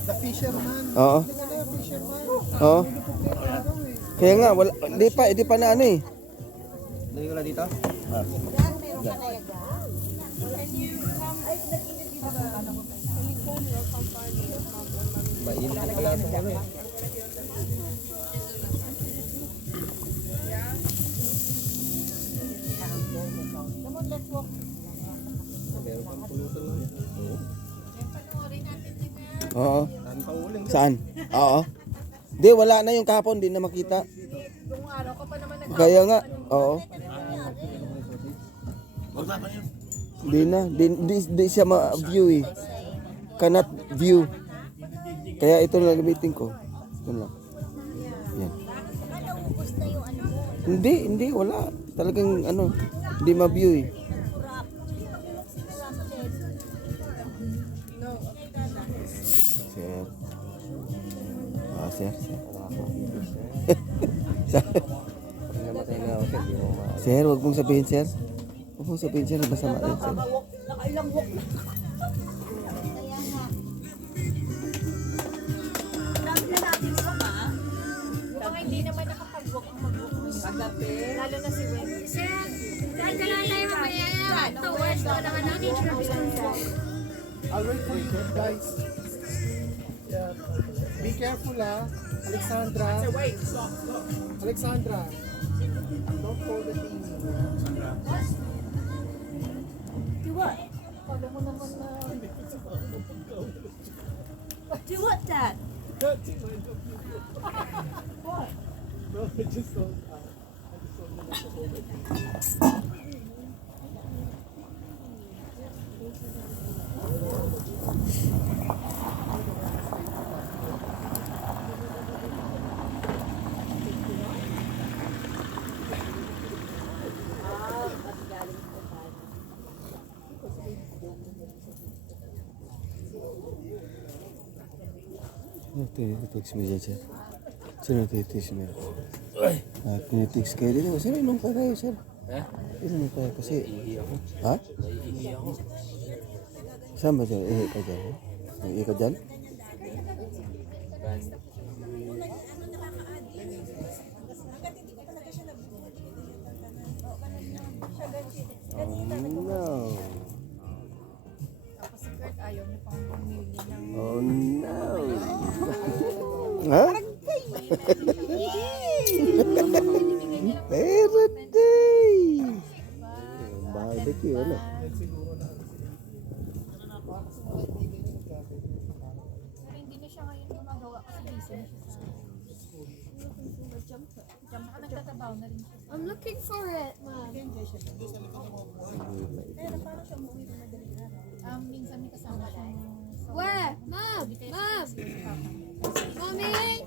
The fisherman. Oo. Fisherman. Oo. Kaya nga, wala, di pa na ano eh. Lagi ko lang dito. Mainit pala ito kami. Meron pang pulutan lang. Oo. Saan pang uling? Saan? Oo. Di, wala na yung kahapon, di na makita. Kaya nga, oo. Di siya ma-view eh. Cannot view. Kaya ito na gamitin ko. Ito lang. Yan. Hindi, wala. Talagang ano, hindi ma-view eh. Sir. Sir. Namatay na ako, sir. Di mo ma... Sir, wag mong sabihin, sir. Wag mong sabihin, sir. Masama yan, sir. Nakailang walk na. Dami na natin sa ma. Mukhang hindi naman nakapag-walk ang mag-walk mo. Kagabi. Lalo na si Wendy. Sir, dahil ka lang tayo mamaya. Towards ko naman ang nature of walk. I'll wait for you guys. Yeah. Be careful Alexandra. Alexandra. Don't hold the thing. Do what? Do what, Dad? What? No, I just don't hold it. Text mo dyan, sir. Sino text mo? Text kayo dito. Sir, inom pa kayo, sir. Inom pa kayo kasi. Ha? Saan ba dyan? Ihi ka dyan? Ihi ka dyan? Oh no. Tapos si Kurt ayaw niya pang bumili ng... Oh no. Ha? Birthday! Barbecue, ano? Pero hindi na siya ngayon gumagawa kasi busy na siya sa... Jump ka, nagtatabaw na rin siya. I'm looking for it, Mom. Pero paano siya umuwi ng madaling araw? Minsan may kasama siya sa... Where? Mom! Mom! Mommy!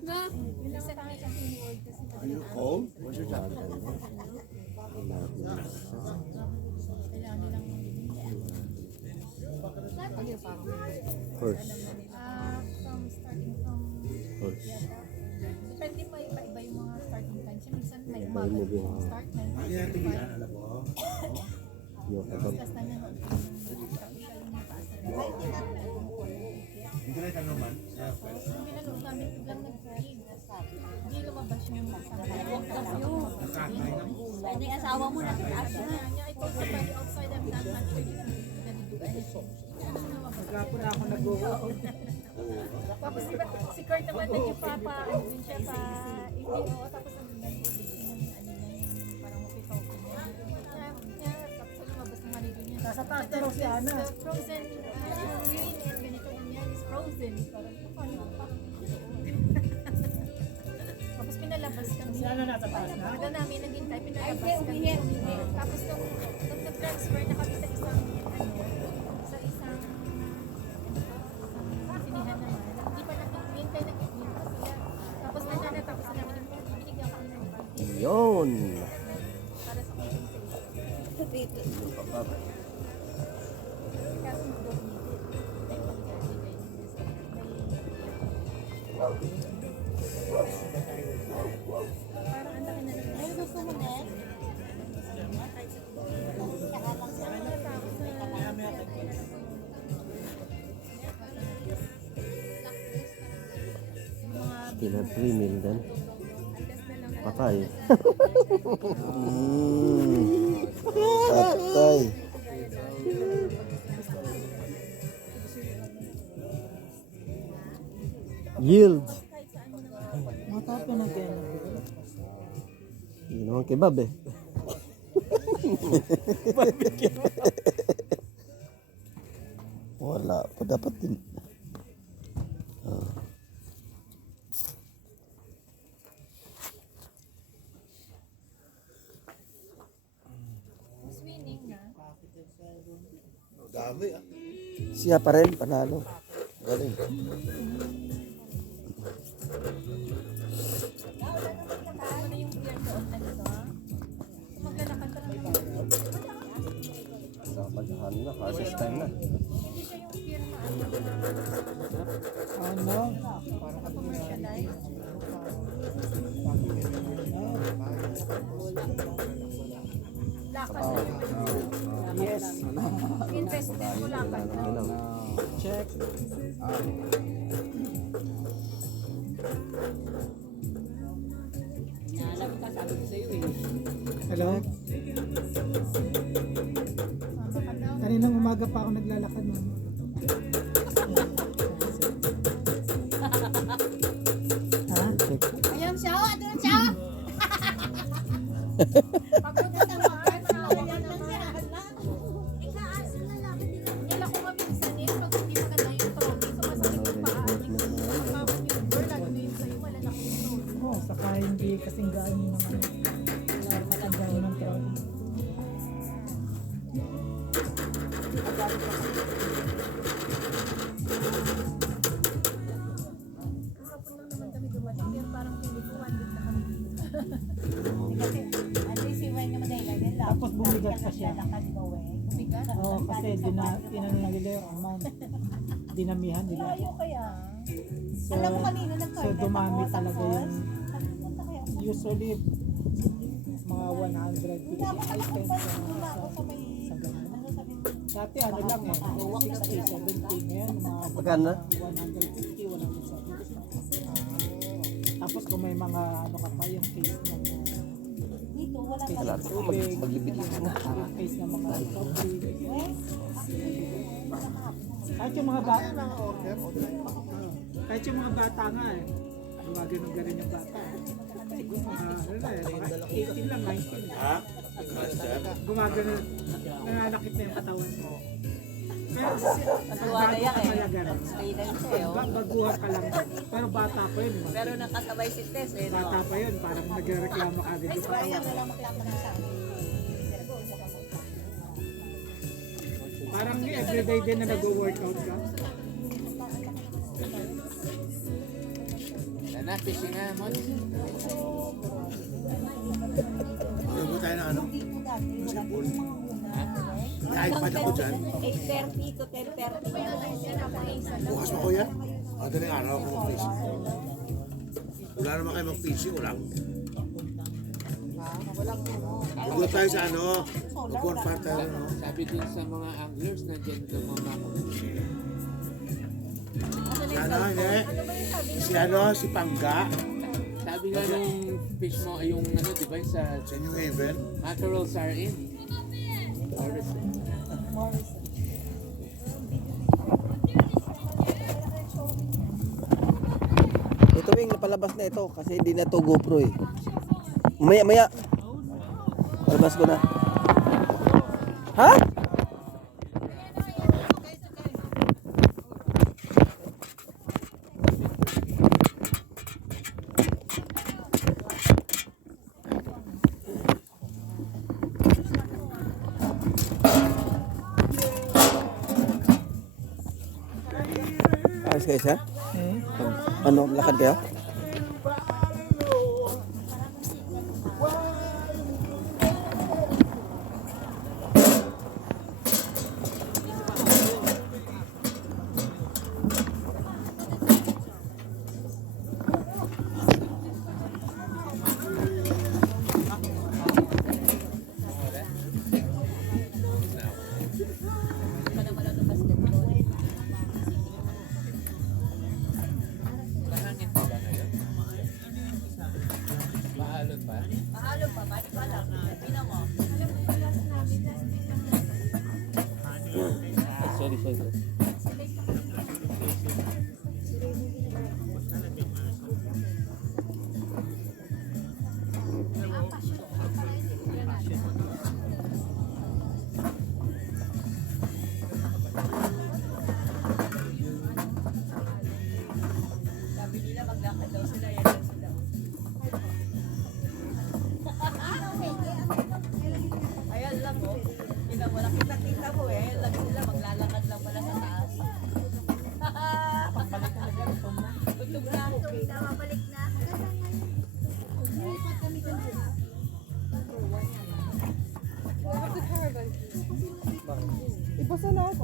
Mom! Minsan kami sa World kasi madaling araw. Cold? Where's your jacket? Kailangan nilang... Ano pa? Horse. Starting from... Horse. Depende pa iba yung mga starting times. Minsan may umaga yung start na yung Yung kapag. Tapos na nanood ko yung mataas na yung pinanood namin biglang nag-crave. Hindi lumabas yung Pwede asawa mo na kita siya. I told somebody outside I'm not actually gonna do anything. Nagkapo na ako nag-go. Tapos diba, si Kurt naman din siya pa, hindi tapos ang parang mapipaupo niya. Tapos lumabas ng manager niya. Nasa taas na raw si Ana. The frozen, green and ganito ganyan is frozen. Parang, tapos pinalabas kami. Si Ana nasa taas na? Taga namin naghintay, pinalabas kami. Tapos nung nag-transfer na kami sa isang sinihan naman. Hindi pa naghintay na sila. Tapos natapos na namin yung binigyan kami ng party Yun. para sa compensation. Kaso parang ang laki na rin. Ay, gusto mo na? killer 3 meal din. Patay. Patay. Yield. Matapin na gano'n. Yun naman kebab eh. Wala pa dapat din. Swimming na. Siya pa rin, panalo. Galing. Ano na yung beer doon na dito? Maglalakad ka lang. Pagkahan na, harvest time na. Hindi siya yung beer na Ano? commercialized. Lakad na yun. Yes. Invested ko lakad na. Check. Hello? Kaninang umaga pa ako naglalakad mo. Ha? Ayun siya, doon siya. Pagpunta sa mga nahawa ka naman. Nila ko maminsanin pag hindi maganda yung trophy. So masakit yung paa. Pagpapag yung girl, lalo na yun sa'yo, wala na kong trophy. Oo, saka hindi kasing gaan yung naman. Matagaw ng trophy. Kapon lang naman kami dumating. Pero parang hindi ko 1 week na kami. Tapos bumigat pa siya. Bumigat. Oo, kasi tinanong nila yung amount. Dinamihan nila. So, so dumami talaga yung usually mga 150 items sa ganun. Dati ano lang eh, 60, 70 ngayon, mga Magkano? 150, 170. Tapos kung may mga ano ka pa yung case ng Wala. Maglipid-lipid na. yung case ng mga recovery. Kahit yung mga bata, kahit yung mga bata nga eh, gumagano'n ganun yung bata. Ano na eh, mga 18 lang, 19 lang. Gumagano'n, nananakit na yung katawan mo. Pero bago ka talaga rin. Baguhan ka lang. Pero bata pa yun. Pero nakasabay si Tess eh, no? Bata pa yun, parang nagreklamo ka agad yung katawan. Parang everyday din na nag-workout ka. Sana, fishing na mo. Ano tayo na ano? Basketball. Naka-iPad ako dyan. 8:30 to 10:30. Bukas mo kuya. Madaling araw ako mag-fishing. Wala naman kayo mag-fishing. Wala. Huwag tayo sa ano. Mag-bonfire tayo. No? Sabi din sa mga anglers na dyan ng mga Ano, hindi? Si ano, si Pangga. sabi nga nung fish mo ay yung ano, di ba, sa Sa New Haven. mackerels are in. Ito yung napalabas na ito kasi hindi na to GoPro eh. Maya. Palabas ko na. Ha? Ayos kayo sir? Ano, lakad kayo?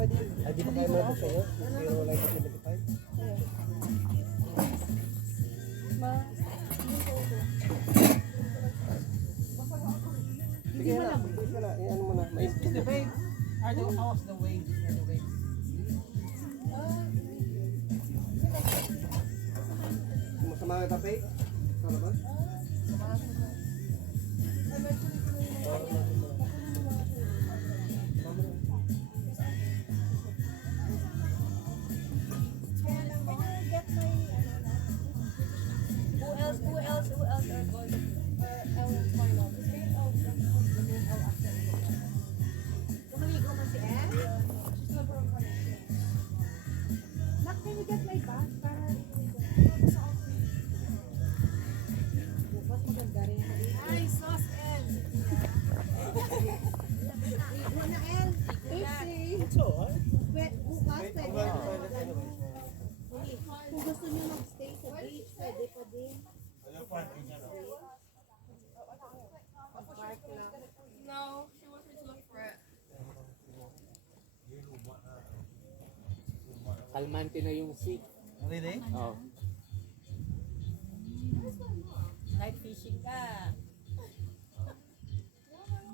Ay, di pa kayo mabot sa'yo? Pero wala yung kapitay? Sige na, sige na. Ano mo na, mais. The waves. Are the house the waves? Are the waves? Masama ka kape? Sama ba? Who else are going to Kumaligo man si Elle? Nak, can you get my bag? Para bukas maganda rin. Ay, sos, El. Ligo na Elle. Easy. Bukas pwede. Kung gusto niyo mag-stay sa beach, pwede pa din. No, she wants me to look for it. Kalmante na yung sea. Really? Oh. Night fishing ka.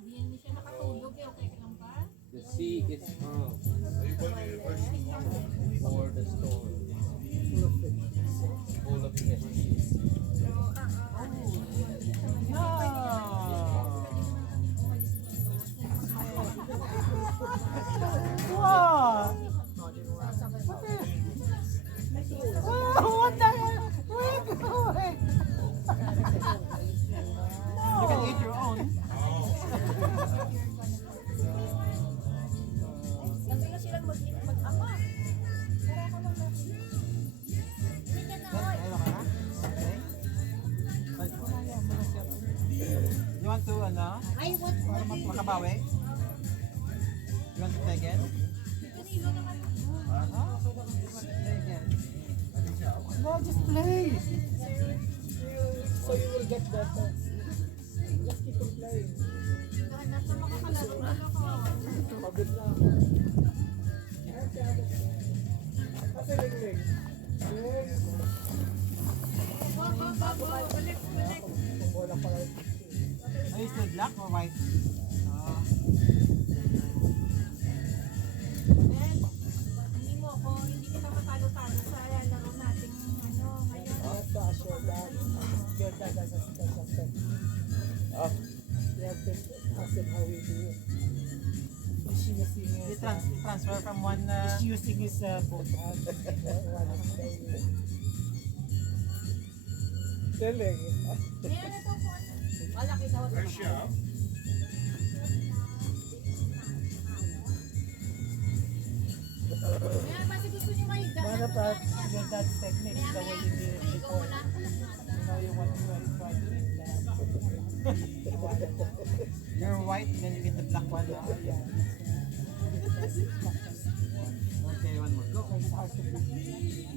Hindi siya nakatulog eh. Okay ka lang ba? The sea is calm for the storm. Full of fish. Wow! Oh, what the hell? Where are you going? You can eat your own. Sabi ko silang mag-ama. Ayun ka na? Okay. You want to, ano? Ay, what? Makabawi? You want to play again? Ah, so you want to play again? No, just play! So you will get better. Just keep on playing. Hanap na makakalaro na ako. Pagod na. Kasi ling-ling. Yes. Bola pa rin. Are you still black or white? Ben, hindi mo ako, hindi kita matalo-talo sa laro natin ano, ngayon. Your dad has a special set. You have to ask him how we do it. He transfer from one... He's using his both hands. Telling. Meron ito po. Malaki daw sa Meron kasi gusto niyo mahiga. One of your dad's techniques, the way you did it before. Now you want to try to eat that. You're white, then you get the black one. Okay, one more. Go. It's hard to breathe.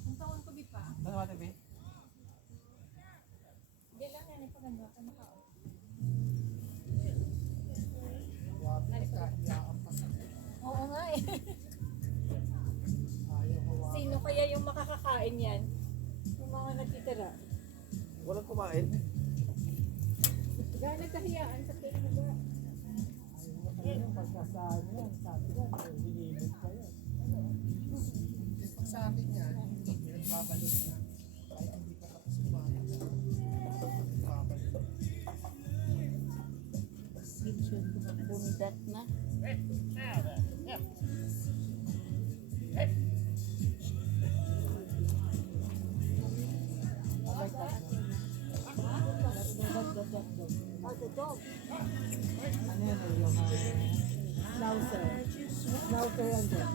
Ang taon ko di pa. Ano ba, Tabi? Hindi lang yan, ipaganda ka nakao. Oo nga eh. Sino kaya yung makakakain yan? Yung mga nagtitira. Walang kumain. Gano'n nagkahiyaan sa pinagawa. Pagkasaan yan, sabi ko, hinihilit pa yan. Pag sa akin yan, nagbabalot na. Kahit hindi pa tapos kumain. Nagbabalot. bundat na. Ano yan yung schnauzer? Schnauzer yan dyan.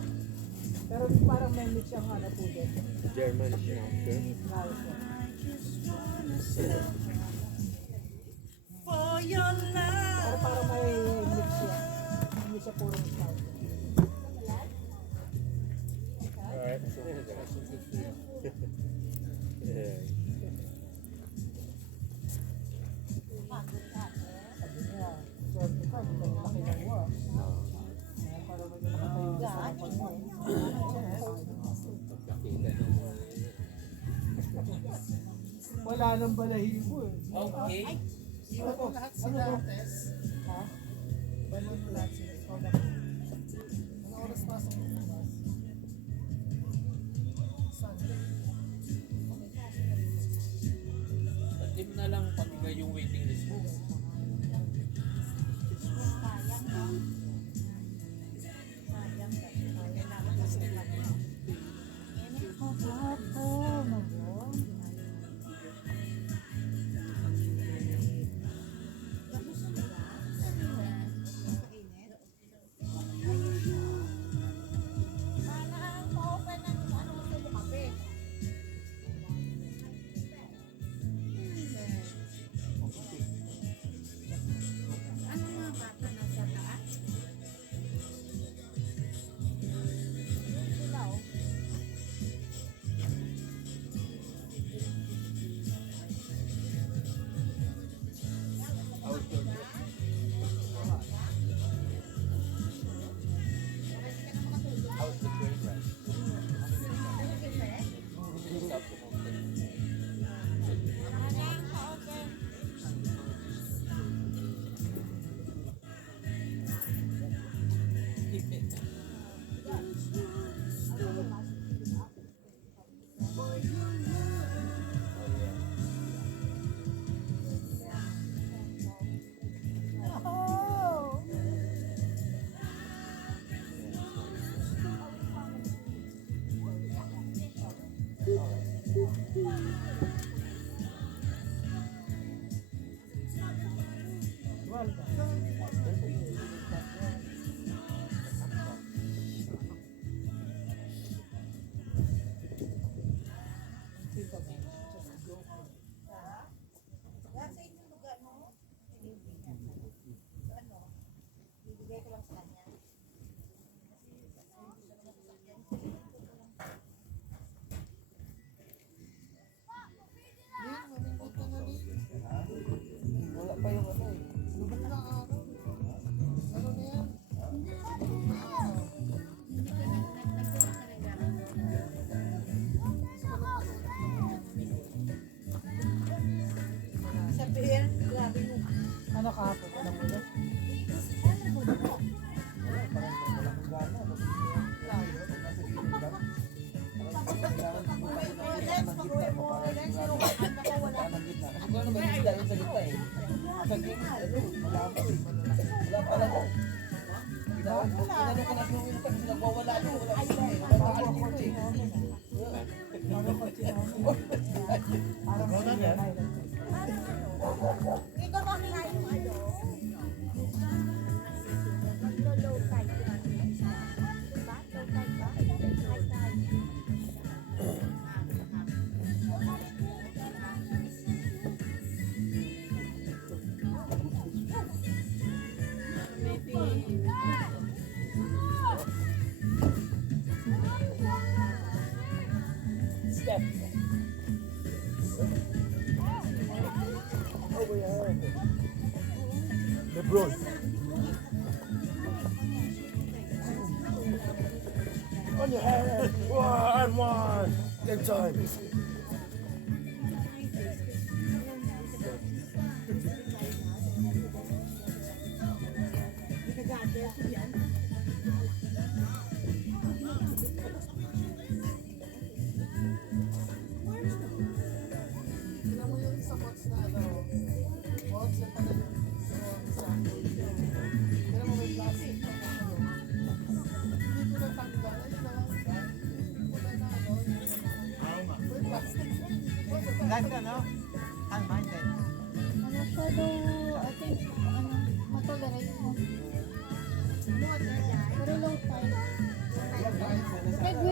Pero parang may mix siyang ano po din. German Schnauzer. Pero parang may mix siya. Hindi siya puro scout. Alright. Yeah. Sabi niya, swerte ka, hindi ka nila kinuha. Para may nakatayo sa harapan mo. Wala nang balahibo eh. Okay. Ano lahat sila, Tess? Ha? Balon lahat sila. Ikaw lang. Ano oras pasok mo? Sunday. Pati mo na lang pamigay yung waiting list mo. Ano mga bata nasa taas? How's the train ride? Stop to Mountain. Ano kahapon? Walang ulo? Ikaw ba kaya yung ano? Maglo-low tide yun. Diba? Low tide ba? High tide. Lebron. On your head. One. Game time. Live ka, no? Unminded. Masyado, I think, matolerate mo. Pero low tide. Pwede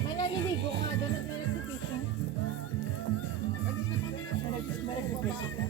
May naliligo nga, ganun may nagpipishing. May nagpipishing ka?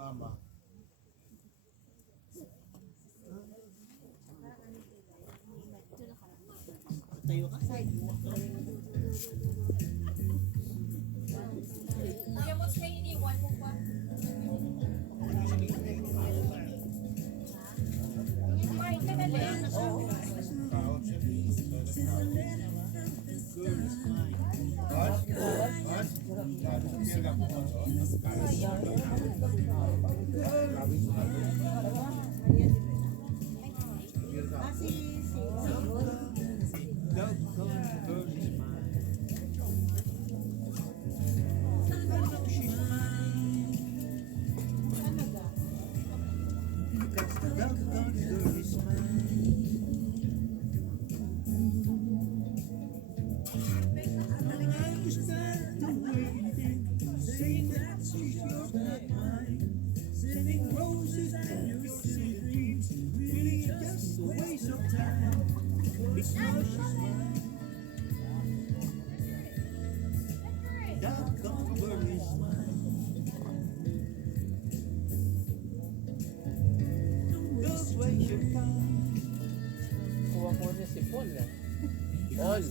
Mama. Kaya mo may iniwan mo pa. Kumain ka na lang. Kuha ko niya si Paul eh. Paul.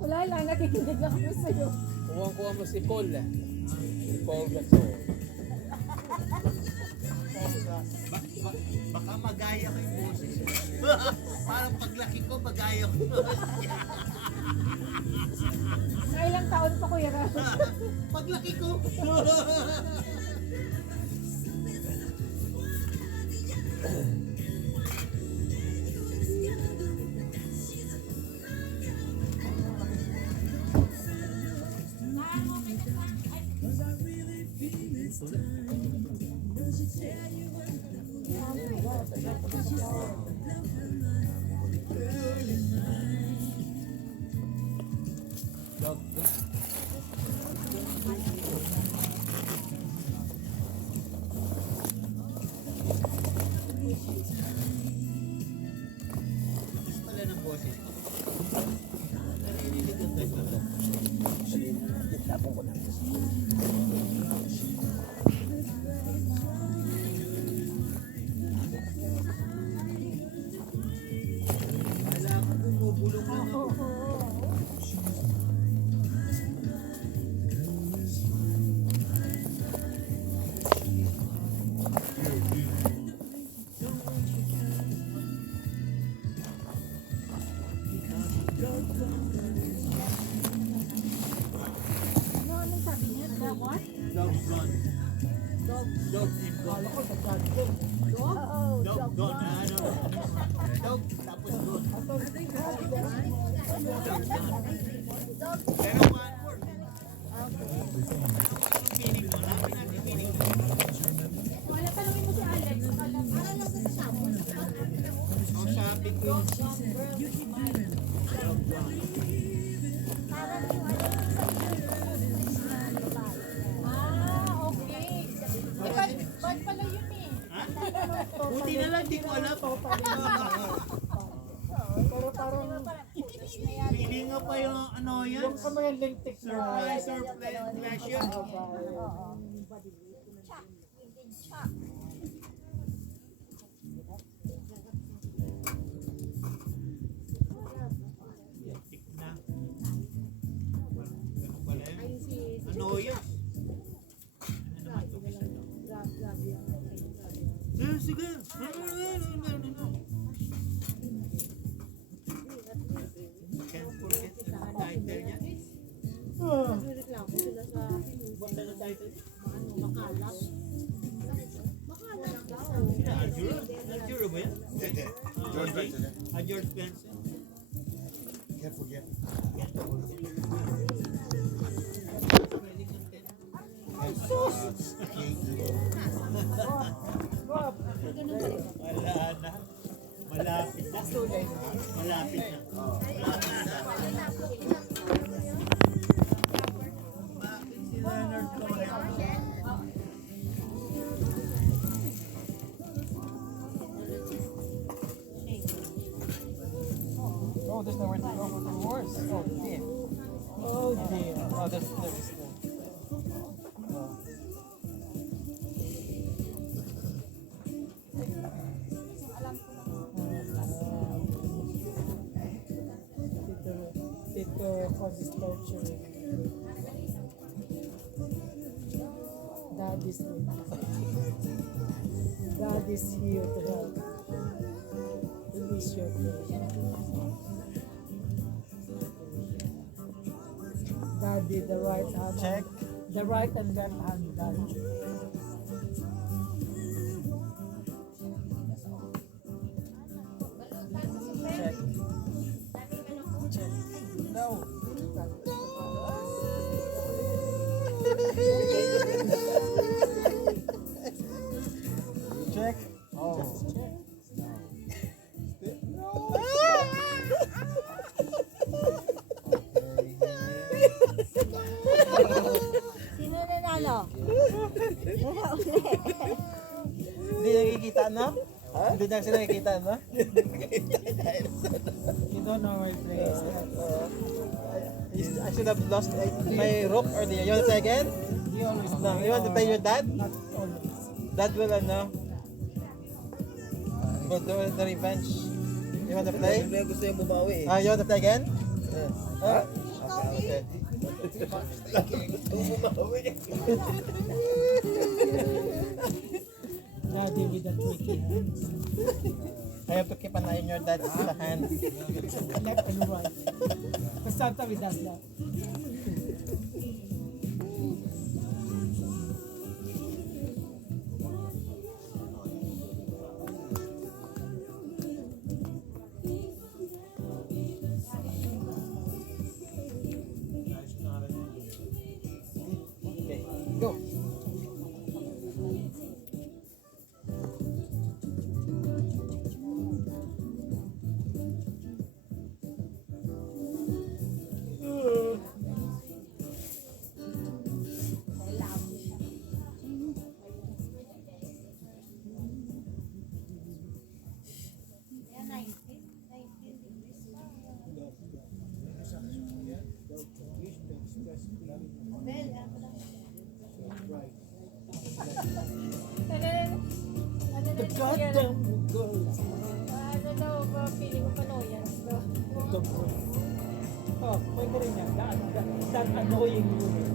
Wala lang, nakikinig lang ako sa'yo. Kuha mo si Paul eh. Si Paul Gasol. Baka magaya ko yung boses. Parang paglaki ko, magaya ko. Ilang taon pa Kuya Ram? Paglaki ko. Pala ng boses ko. Naririnig ang ganda. Wala ko bumubulong lang ako. Anong sabi niya? The what? Dog gone. Dog and gone. Dog gone. Ano? Dog tapos gone. Pero one word. Meaning mo lang. Meaning mo. Wala, tanungin mo si Alex. Alam sa sabi. Ang sabi ko. Parang yung ano Ah, okay. Bad pala yun eh. Buti na lang, di ko alam. Pero parang Pili nga pa yung ano yan. yung kamay lintik na Surprise or pleasure. Tik na. Ganun pala yun. Ano yan? Ano naman to? Sige. Can't forget the title niya. Basta na title niya. Arjuro ba yan? George Benson. George Benson. Can't forget. Wala na. Malapit na. Malapit na. Bakit si Leonard Cohen? Oh, there's nowhere to go with the horse. Oh, damn. Oh dear. Oh, there's the... Tito for this torture. Dad is with us. God is here to help. To ease your pain. Daddy, the right hand. Check. The right and left hand, Daddy. Check. Check. No. Check. Oh. Sino nanalo? Hindi nakikita na? Hindi na sila nakikita na? You don't know my place. I should have lost my rope earlier. You want to play again? You always No. You want to play your dad? not always. Dad will will do the revenge. You want to play? Gusto yung bumawi You want to play again? Okay. Daddy with the tricky hands. I have to keep an eye on your dad's hand. Left and right. Because sometimes he does that. Okay, go. The goddamn girls. Ano daw ba, feeling ko panoyas daw. The Oh, pwede rin yan. That annoying woman.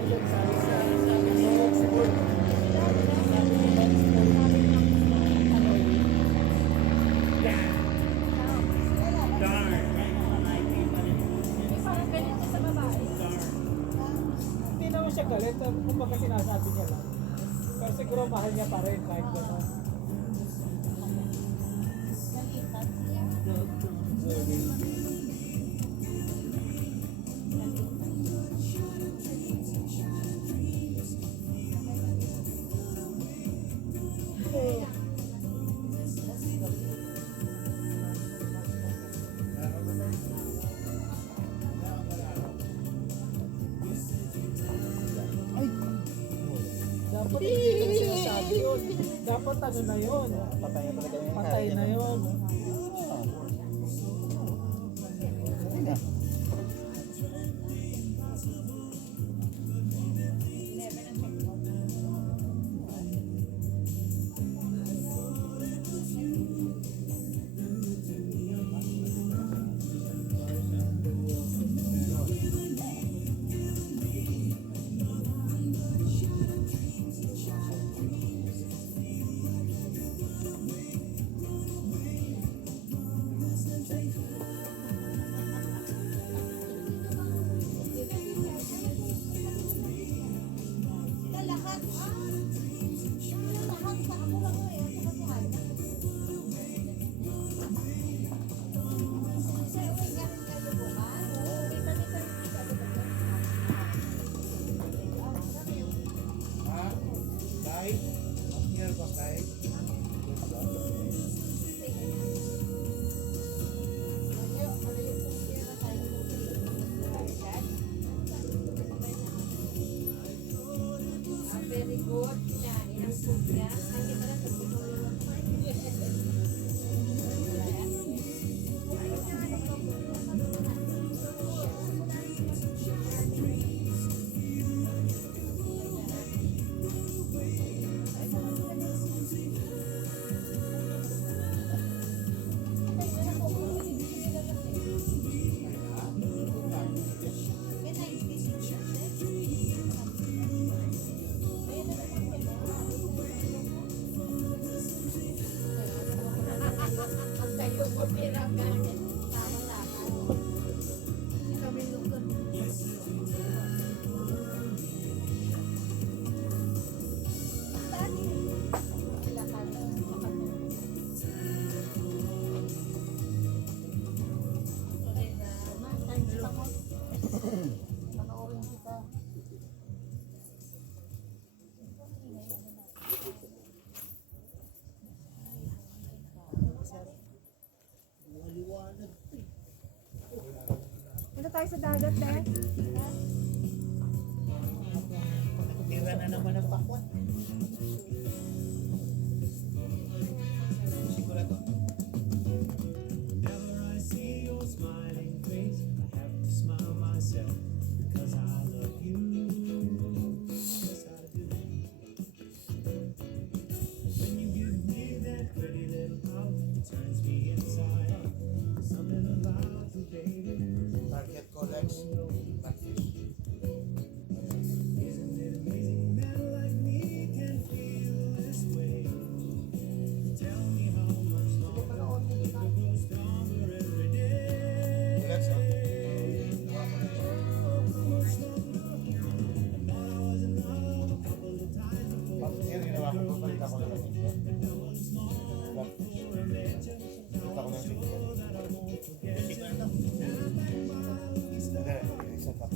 Ayun, sabi sa word. May parang ganito sa babae. Hindi naman siya galit. Kumbaga sinasabi niya lang. Pero siguro mahal niya pa rin kahit gano'n. Dapat hindi ko sinasabi yun. Dapat ano na yun. Patay na talaga yung Patay na yun. Punta tayo sa dagat, eh. Tira na naman ang pakwan. Sigurado. Target collects catfish. Collects, huh? Yan, ginawa ko, papalita ko lang ng singlet. Catfish. Kita ko ng singlet. Hindi, isa pa.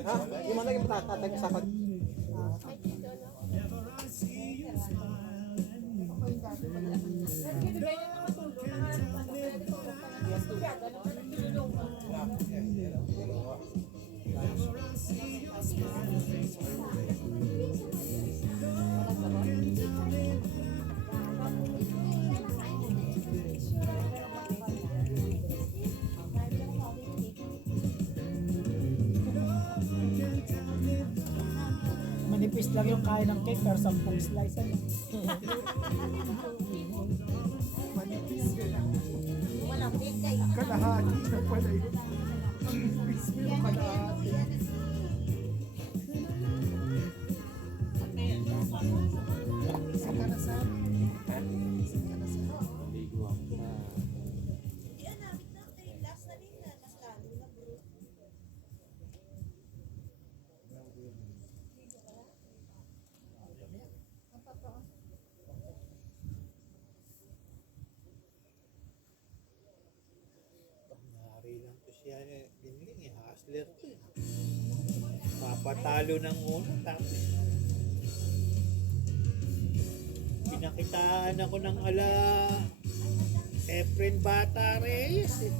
Ha? Yung mga naging matatag sa kod. Manipis lang yung kaya ng cake pero 10 slice ano. Manipis yun. Kalahati na pala yun. Manipis mo yung kalahati. Isa ka na sa Maligo ako sa... Nari lang to siya ginling eh, hustler to eh. Papatalo ng uno tapos pinakitaan ako ng ala Efren Bata Reyes eh.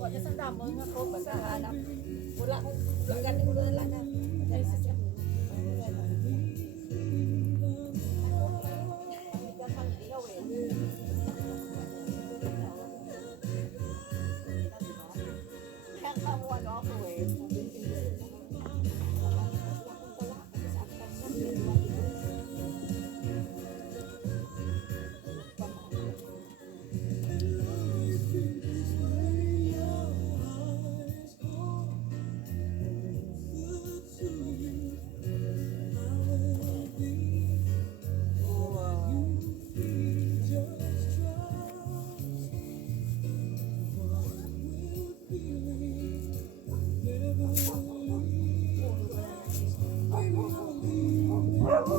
Wala sa damo nga ko, basta hanap. Wala galing ko na lang. Kaya kamuan ako eh.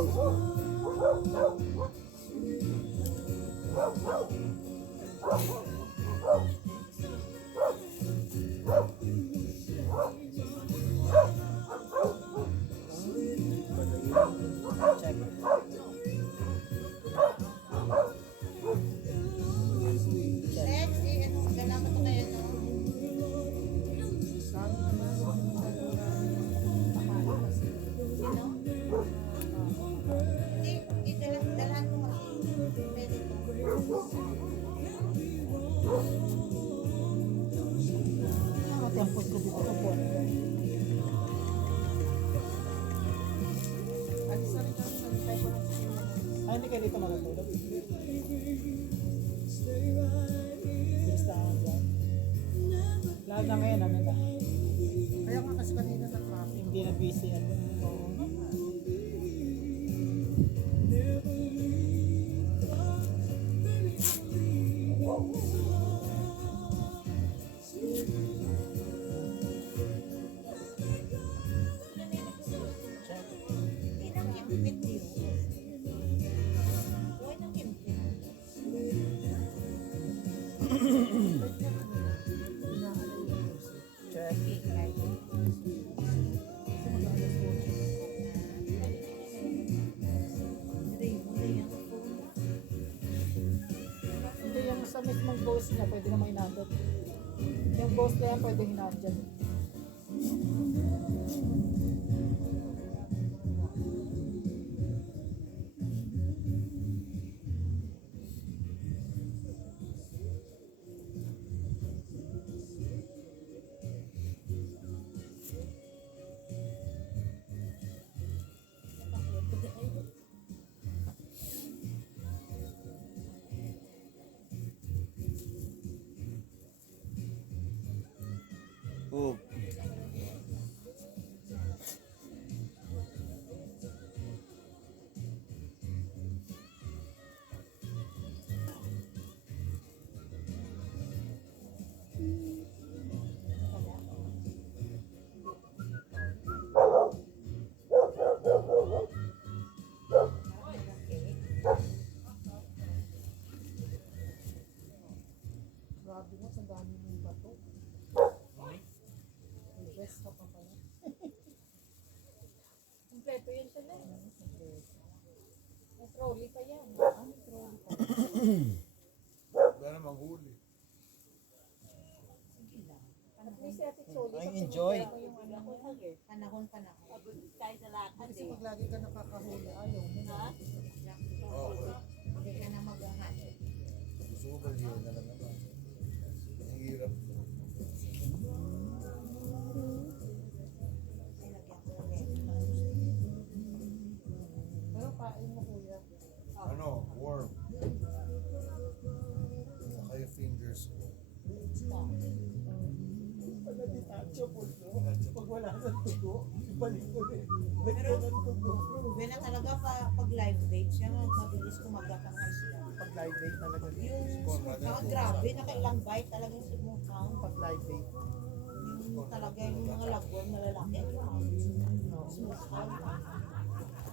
Check. Next, ano, ganaman to kayo, no? Sino? Hindi, dalahan mo kasi. Pwede to. Tempos ko dito sa buwan. Alis na rin kami sa type of ay, hindi kayo dito magandulog. Bilis na ako dyan. Lahat na ngayon, ano na. Kaya nga kasi kanina na traffic. Hindi na busy. Ano. Inang kimpit yun. Huwag nang kimpit. Check. Hindi yung sa mismong boss niya, pwede namang hinandot. Yung boss niya, pwede hinandyan. Oh. Grabe mo, sa dami mong bato. Dress ka pa pala. Kompleto yun sila. May trolley pa yan. May trolley pa. Wala namang huli. At least si Ate Choli. Ay, enjoy. Panahon. Kahit sa lahat. Kasi pag lagi ka nakakahuli, ayaw mo na. Oo. Hindi ka na mag-ahat. Susugal yun na lang naman. Ang hirap. Pero pain mo kuya. Ano? Worm. Saka yung fingers ko. Pag detachable to, pag wala ng tugo, ibalik ko rin. Lagyan ng tugo. Proven na talaga pag live date siya, mabilis kumagat ang ice cream. Pag live date talaga. Saka grabe, nakailang bite talaga yung sumukang. Pag live date. Yung talaga yung mga lagwan na lalaki.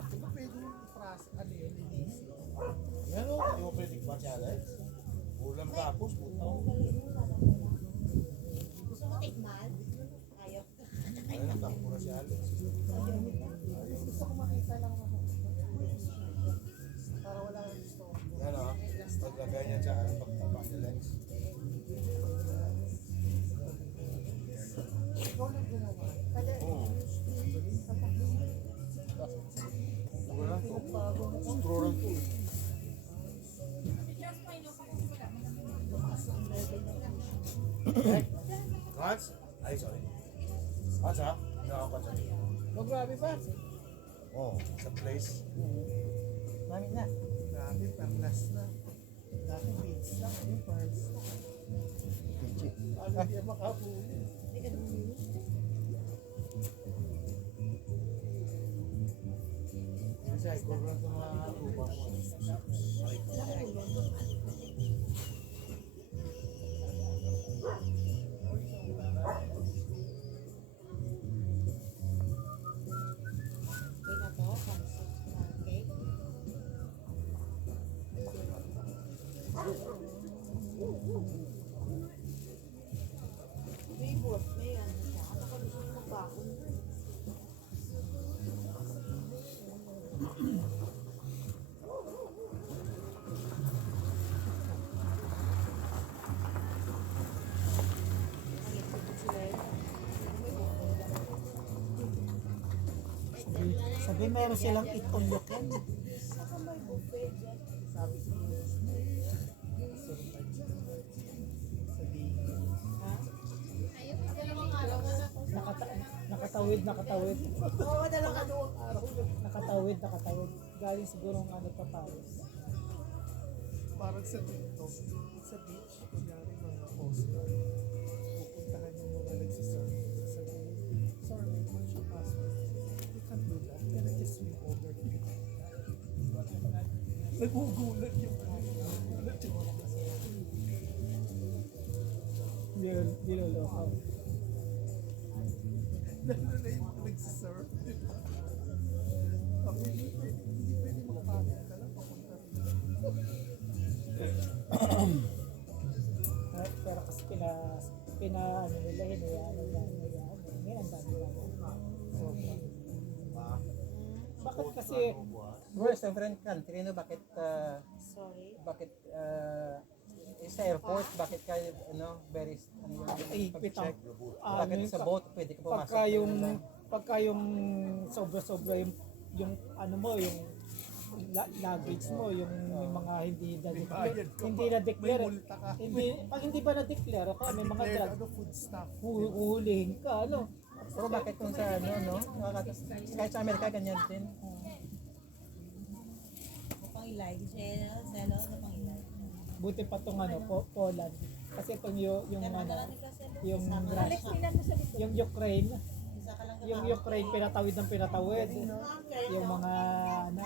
Diba pwede yung pras, ano yun, linisin. Yan o, hindi mo pwede ba si Alex? Ulam tapos, puto. Gusto mo tikman? Ayaw. Ayun, takbo na si Alex. Gusto ko makita lang ako. Para wala kang gusto. Yan o, paglagay niya sa pagtapa ni Alex. Ikaw lang ginawa. Oo. Wala to. Straw lang to. Kats? Ay, sorry. Kats ha? Hindi ako kats ha? Oh, grabe ba? Oo, sa place. Namin na. Grabe, perlas na. Dati beats lang, yung pearls na. Ano hindi makahuli? Kasi ay, kung lang sa mga upang mo. Okay na to, pancake. May bot, may ano siya. Ako gusto mo magbakon. Sabi meron silang itulukin. Nakatawid. Oo, dalawang doon. Nakatawid. Galing siguro ng ano pa Paris. Parang sa TikTok, sa beach, kunyari mga Oscar, pupuntahan yung mga nagsisurf. Sabihin, sorry, what's your password? You can't do that. Can I just swim over here? Nagugulat yung nagugulat yung mga Niloloko. lalo na yung nagsisurf. Ako hindi pwede makapagod ka lang papunta rin. Pero kasi ano nila, hinayaan. Ngayon, ang dami lang. Sobra. Bakit kasi, We're sa different country, no? Bakit, Sorry. bakit, sa airport, bakit kayo, ano, very, ano ay, yung pitang, pag-check? Bakit sa boat, pwede ka pumasok? pagka yung sobra-sobra yung ano mo, yung luggage mo, yung mga hindi na declare, pag hindi ba na declare, kaya may mga Declare, drug, food stuff. huhulihin ka, ano. Pero bakit kung sa, ano, no? Kahit sa Amerika, ganyan din. Pangilay. Selo na pangilay. Buti pa tong ano, Poland. Kasi itong yung ano, yung Alex, Russia, nilan mo sa dito. yung Ukraine, Isa ka lang yung Ukraine pinatawid ng pinatawid. Yung mga ano,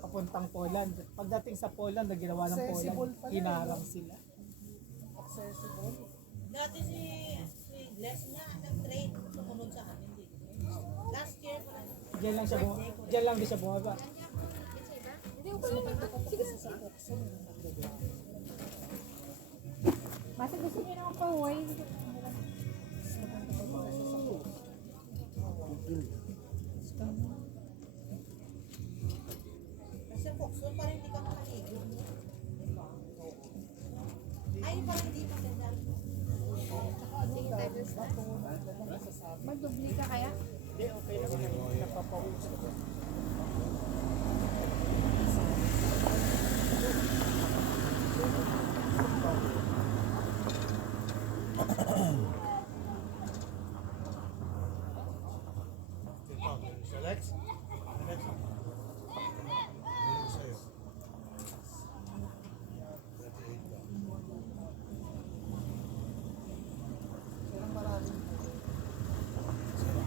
papuntang Poland. Pagdating sa Poland, naginawa ng Poland, hinarang sila. Accessible. Dati si Les nga, nag-trade. Sumunod sa amin dito. Last year pa lang. Diyan lang din siya bumaba. Hindi ko alam. Sige, sige. Basta gusto niyo naman pa-huway. Kasi Foxo, parang hindi ka makaligo. Ay, parang hindi maganda. Magdubli ka kaya? Alex? Alex? Sa'yo. 38 ba? Sino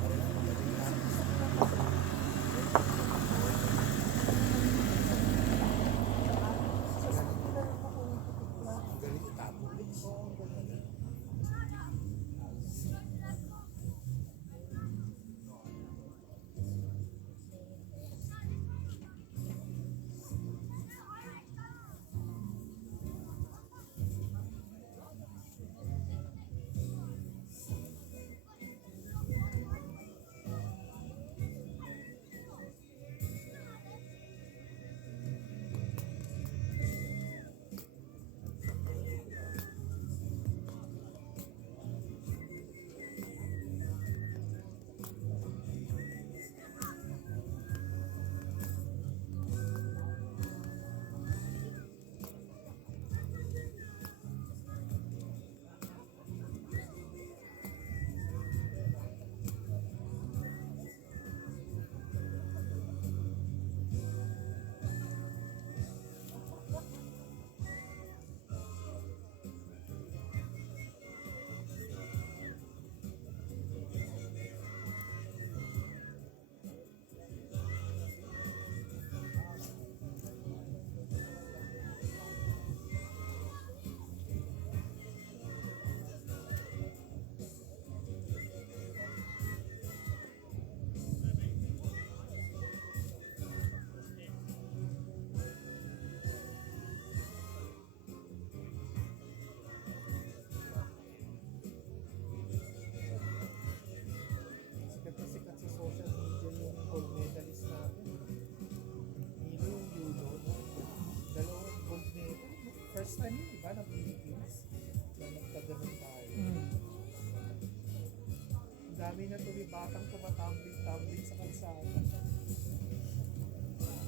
batang tumatambling-tambling sa kalsada.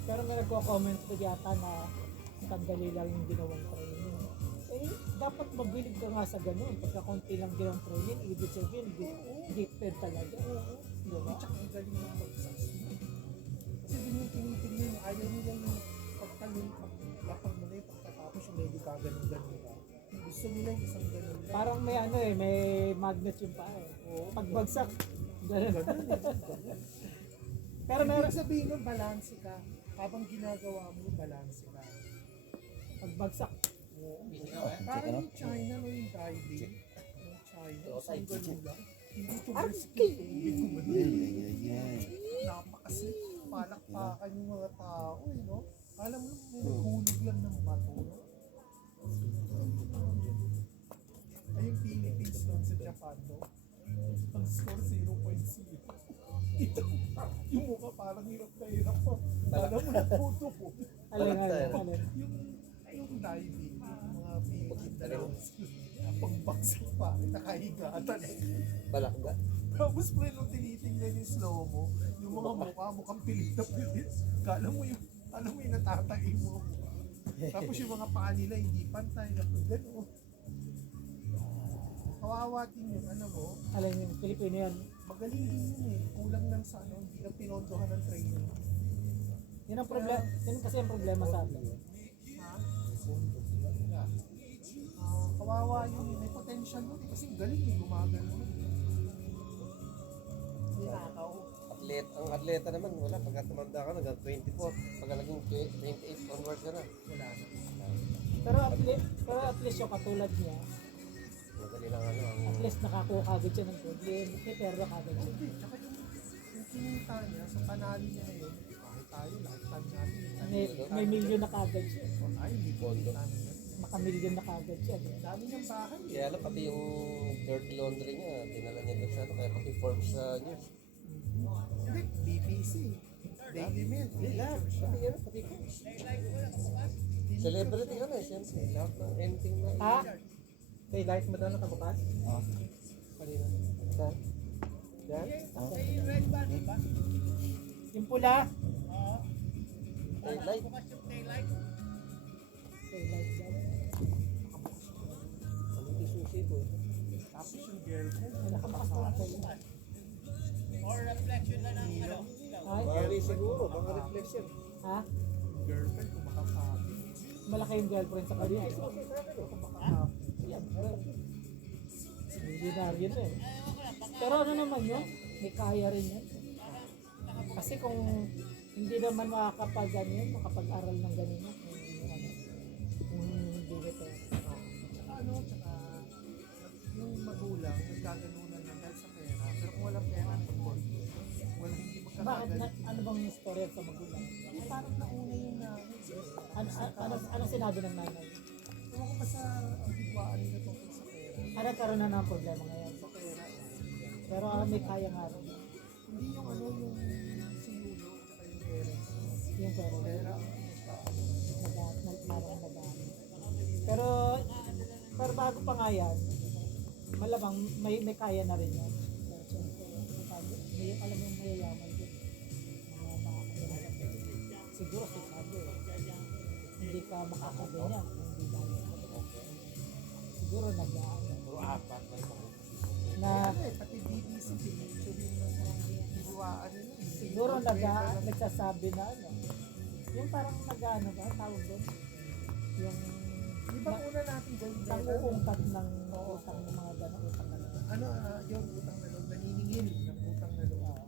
Pero may nagko-comment ko yata na sandali lang yung ginawang training. Eh, dapat mabilig ka nga sa ganun. Pagka konti lang ginawang training, ibig sabihin, gifted talaga. Diba? At saka ang galing ng bagsak. Kasi din yung tinitingnan, ayaw nila yung pagtalon, paglapag mo na yung pagkatapos yung medyo gaganon-ganon ka. Gusto nila yung isang ganon lang. Parang may ano eh, may magnet yung paa eh. Pagbagsak, ganun. Ganon eh. Pero meron, Ibig sabihin nun, balanse ka. Habang ginagawa mo, balanse ka. pagbagsak. Parang yung China, no, yung diving. Yung China, isang ganon lang. Hindi tumalsik yung tubig gumano. Ay. Napakaslip. Palakpakan yung mga tao, eh, no? Alam mo, may nahulog lang ng bato, no? Ay, yung Philippines doon sa Japan, no? Ang score 0.0. Ito, yung mukha parang hirap na hirap pa. Alam mo na photo po. Alin. Yung diving, yung mga Philippine dalawang pagbaksak pa, nakahiga talaga. Balakga. Tapos pre, nung tinitingnan yung slow mo, yung mga mukha, mukhang pilit na pilit. Kala mo yung, alam mo yung natatay mo. Tapos yung mga paa nila hindi pantay. Gano'n. Kawawa din yun, alam mo. Alin yung Pilipino yan. Magaling din yun eh. Kulang lang sa ano, hindi lang pinondohan ng training. Yun ang problema, yun kasi ang problema sa atin. Ha? Kawawa yun eh. May potential yun eh. Kasi galing eh, gumagano. Ninakaw. Ang atleta naman, wala. Pagka tumanda ka, hanggang 24. Pagka naging 28 onward ka na. Wala na. Pero at least yung katulad niya, Madali lang ano. at least nakakuha kagad siya ng gold. May pera kagad siya. Hindi, tsaka yung kinita niya, sa panalo niya na yun, kahit tayo, lifetime natin. May milyon na kagad siya. Ay, hindi pondo namin yan. Makamilyon na kagad siya. Dami niyang bahay eh. Kaya lang, pati yung dirty laundry niya, dinala niya doon sa ano. Kaya pati Forbes sa news. Hindi, BBC. Daily Mail. Hindi lahat. Pati yan, pati ko. Celebrity ka na, siyempre. Lahat ng anything na. Ha? Kay light mo daw nakabukas? Oo. Kanina. Saan? Yan? Yung pula. Kay light. Okay, like that. Ano yung susi ko? Tapos yung girlfriend, Ay, nakapasakay. Ay, Bali siguro, baka reflection. ha? girlfriend, kung makasabi. Malaki yung girlfriend sa kanya. Yan, milyonaryo na eh. Pero ano naman yun? May kaya rin yun. Kasi kung hindi naman makakapag-ano yun, makapag-aral ng ganito, kung hindi ito. Tsaka ano, tsaka yung magulang, nagkaganunan lang dahil sa pera. Pero kung walang pera, walang hindi Bakit? magkakagalit. Ano bang istorya sa magulang? Parang nauna yung nanay. Anong sinabi ng nanay? Ewan ko pa sa bigwaan nila tungkol sa pera. Nagkaroon na ng problema ngayon. Sa pera, Pero may kaya nga rin. hindi yung ano, yung si Yulo, tsaka yung parents. Yung pero Pera, parang pero bago pa nga yan, malamang may kaya na rin yan. Pero siyempre, may alam mo yung mayayaman din. Siguro sabi, hindi ka makakaganyan kung hindi dahil. Siguro Puro apat na pati BBC, pinicture yung bigwaan nila. siguro nagsasabi na ano, yung parang nag-ano ba, tawag doon? Yung Di ba una natin gawin pang-uungkat ng utang ng mga gano'n, utang na gano'n. ano, yung utang na loob, naniningil ng utang na loob.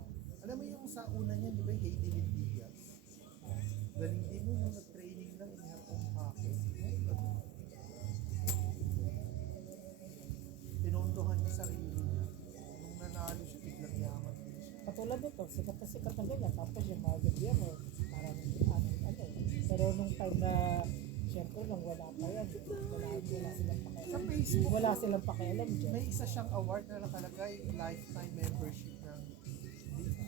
Alam mo yung sa una niyan, di ba, Haiti Lindigas? Galing din nun, nung nag-training lang, inihapong pake. Pinondohan niya sarili niya. Nung nanalo siya, biglang yaman din siya. Katulad nito, sikat na ganyan, tapos yung mga ganyan, parang ano. Pero nung time na, siyempre nung wala pa yan, wala silang Sa pakialam. Facebook, Wala silang pakialam dyan. may isa siyang award na nakalagay, lifetime membership ng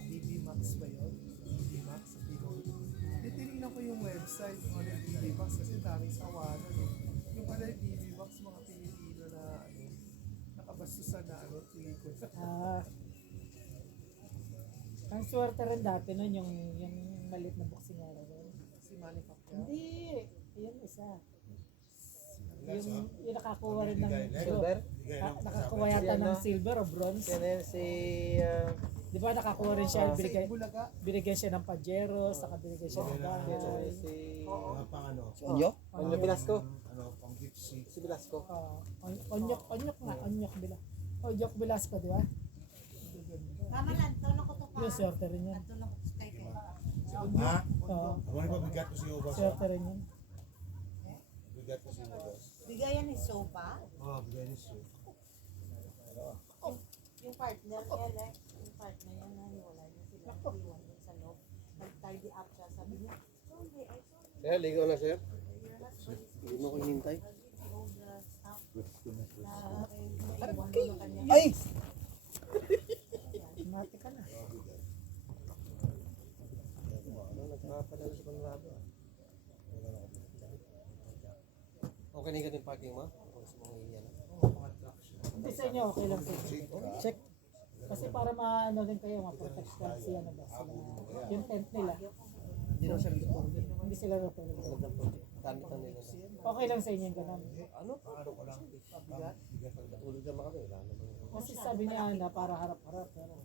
DB Max ba yun? DB Max sa Pinoy. Tinignan ko yung website ng DB Max kasi daming sawanan. No? Yung pala yung DB Max, mga Pilipino na ano, nakabastusan na ano, pelikula. Ang swerte rin dati nun, yung malit na boksingero rin. Si Manny Pacquiao. Hindi, yun isa. Yung nakakuha rin ng Silver? nakakuha yata ng silver o bronze. Yan si... Di ba nakakuha rin siya, Si Bulaga. binigyan siya ng Pajero, saka binigyan siya ng bahay. si... Pang ano, Onyo? Ano Velasco? ano, pang gipsy. Si Velasco. Onyok nga, Onyok Velasco, di ba? Mama lang, tulong ko to pa. Yung swerte rin yan. Tulong ko kay Kay. Ha? Oo, Ako na ba bigat ko si Ubas? swerte rin yan. Bigat ko si Ubas. Bigayan ni Sopa. Oh, bigay ni Sue. Yung partner niya, Lex. Yung partner niya na hiwalay niya sila. Iwan niya sa loob. Nag-tidy up siya. Sabi niya, sorry, I saw you. Kaya, ligaw na sir. You're not going to Hindi mo ko hinintay. all the stuff na naiwan mo na kanya. Ay! Mati ka na. Nagpapadala sa panglaba. Okay na yung parking mo? Kung sa mga iyan. Hindi sa inyo, okay lang sir. Check. Kasi para maano din kayo, ma-protect ka siya na ba? Yung tent nila, Hindi na siya gusto. hindi sila natulog. Gamit na nila. Okay lang sa inyo yung ganun. Ano? Pabigat? Tulog naman kami. Wala naman. Kasi sabi niya na para harap-harap. Pero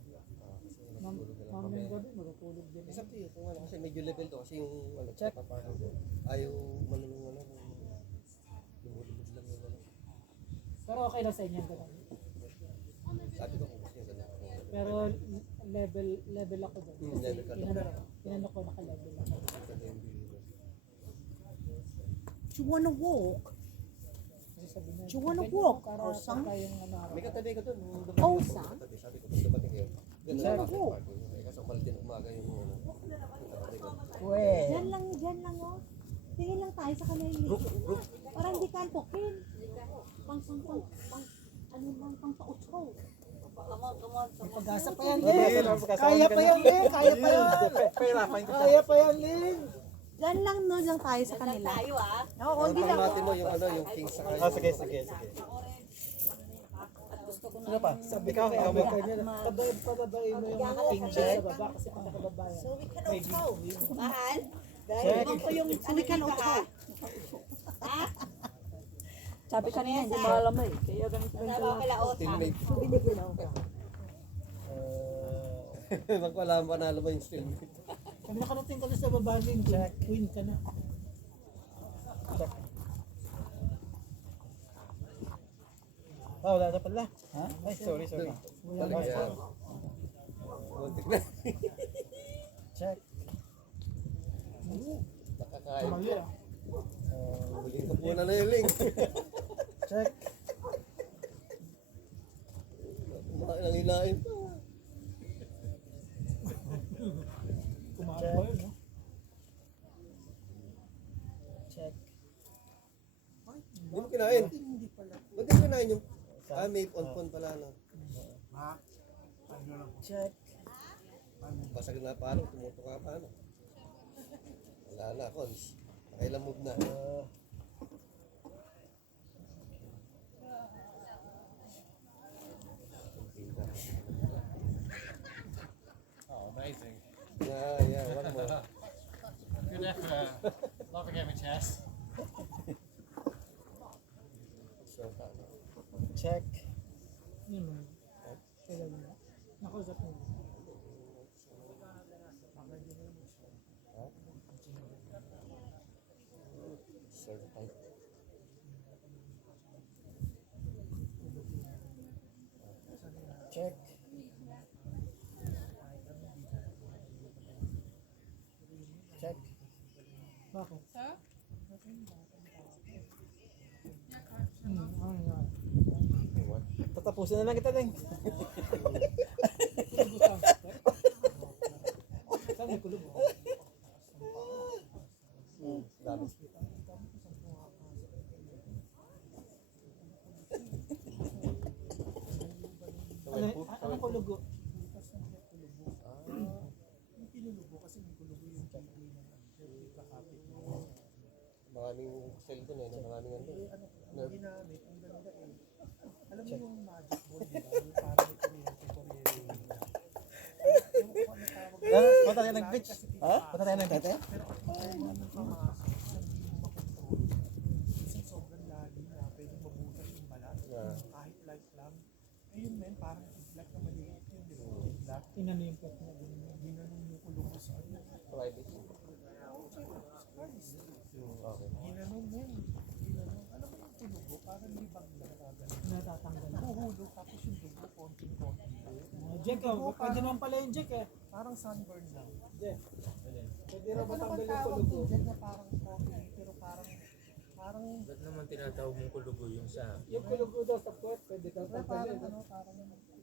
mamayang gabi, matutulog din. Isang tiyo kung ano. Kasi medyo level to. Kasi yung ano, check. Ayaw manunong ano. Lumulubog lang yung ano. Pero okay lang sa inyo yung ganun. Sabi ko kung gusto niya ganun. Pero level ako doon. Kasi Level ka doon. inano ko naka-level ako. Do you wanna walk? Kasi sabi niya, Do you wanna ganyan walk para or some? pagka yung ano, May katabi ko doon. Oh, Sam? Sabi ko, dumating kayo. Ganun Sir, lang. ako. Kasi umalis din umaga yung ano. Yung katabi ko. Diyan lang oh. Tingin lang tayo sa kanila. Parang hindi ka antokin. Ano lang, pang pautsaw. pag-asa pa yan, Lin. Kaya pa yan, Lin. Kaya pa yan. Kaya pa yan, Lin. Diyan lang no, lang tayo sa kanila. Tayo Oo, Ang hindi lang. natin mo yung ano, yung king sa kayo. Sige. Ano pa? Sabi ko kay Amerika niya, pababain mo yung king sa baba kasi pag nakababayan. So we can utsaw. Mahal? Dahil ko yung we can utsaw. Sabi kanina, hindi mo alam eh. Kaya ganito lang sila. Teammate. Magwala panalo mo yung teammate. Kami nakarating ka na sa baba, Lin. Win ka na. Wala na pala. Ha? Ay, sorry. Balik yan. Buntik na. Check. Nakakain. Mali ah. Huling kapunan na yung link. Check. Kumain lang ilain. Kumain pa yun, no? Check. Hindi mo kinain. Ba't di kinain yung... may on-pon pala, no? Check. Basag na paano, tumuto ka paano. Wala na, cons. Nakailang move na. Oh, amazing. Yeah, one more. Good effort. Love a game of chess. Check. Yun. Kailan mo? Nakausap mo. Certified. Check. Check. Bakit? Ano nga? Tatapusin na lang kita, Deng. Saan may kulog? Dami. Anong kulugo? Yung pinulubo kasi may kulubo yung TV na kakapit mo. Maraming cellphone eh, maraming ano. Ang ginamit, ang ganda eh. Alam mo yung magic ball, di ba? Yung parang may kuryente. Yung kung ano tayo Punta tayo ng beach. Ha? Punta tayo ng beach. Minsan sobrang lalim na pwedeng mabutas yung balat. Kahit light lang. Ayun men, parang kidlat na maliit yun, di ba? Kidlat. Inano yung pot na Ginanong mo kulubos sa ano. Private. Ginanong men. Ginanong. Alam mo yung tulugo, parang libang lang. natatanggal. Huhulog, tapos yung dugo, konting-konti. Jack, pwede naman pala yung Jack eh. Parang sunburn lang. Jack. Pwede raw Ano matanggal bang yung tawag kulugo. din dyan na parang coffee, pero parang Ba't naman tinatawag mong kulugo yung sa... Yung kulugo daw sa puwet, pwede daw parang tanggalin. ano, parang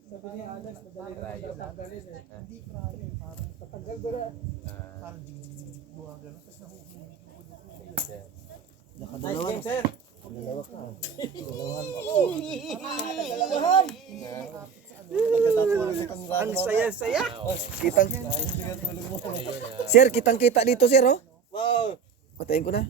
Sabi ni Alex, madali na daw tanggalin eh. hindi cryo, parang Tatanggal ko na. parang buha gano'n, tapos nahuhulog yung dugo. Nice game, sir. Dalawa ka. Ang saya-saya. Kitang... Sir, kitang-kita dito, sir, oh. Wow. Patayin ko na.